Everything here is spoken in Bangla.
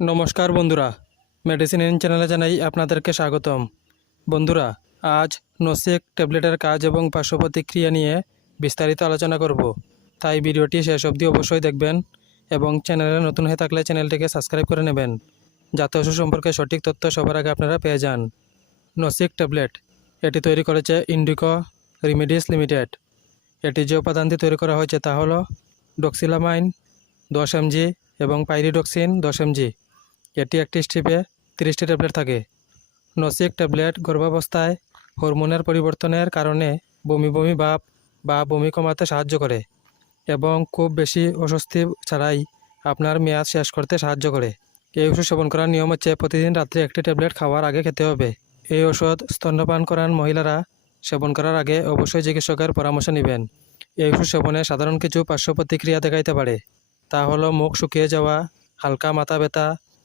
নমস্কার বন্ধুরা। মেডিসিন ইন চ্যানেলে জানাই আপনাদেরকে স্বাগতম। বন্ধুরা, আজ নসিক ট্যাবলেটের কাজ এবং পার্শ্ব প্রতিক্রিয়া নিয়ে বিস্তারিত আলোচনা করব। তাই ভিডিওটি শেষ অবধি অবশ্যই দেখবেন এবং চ্যানেলে নতুন হয়ে থাকলে চ্যানেলটিকে সাবস্ক্রাইব করে নেবেন, যাতে ওষুধ সম্পর্কে সঠিক তথ্য সবার আগে আপনারা পেয়ে যান। নসিক ট্যাবলেট এটি তৈরি করেছে ইন্ডিকো রিমিডিস লিমিটেড এটি যে উপাদানটি তৈরি করা হয়েছে তা হলো ডক্সিলামাইন দশ এমজি এবং পাইরিডক্সিন দশ এমজি। এটি একটি স্ট্রিপে তিরিশটি ট্যাবলেট থাকে। নসিক ট্যাবলেট গর্ভাবস্থায় হরমোনের পরিবর্তনের কারণে বমি বমি ভাব বা বমি কমাতে সাহায্য করে এবং খুব বেশি অস্বস্তি ছাড়াই আপনার মেয়াদ শেষ করতে সাহায্য করে। এই ওষুধ সেবন করার নিয়ম হচ্ছে প্রতিদিন রাত্রে একটি ট্যাবলেট খাওয়ার আগে খেতে হবে। এই ওষুধ স্তন্যপান করান মহিলারা সেবন করার আগে অবশ্যই চিকিৎসকের পরামর্শ নেবেন। এই ওষুধ সেবনে সাধারণ কিছু পার্শ্ব প্রতিক্রিয়া দেখাইতে পারে। তা হলো মুখ শুকিয়ে যাওয়া, হালকা মাথা ব্যথা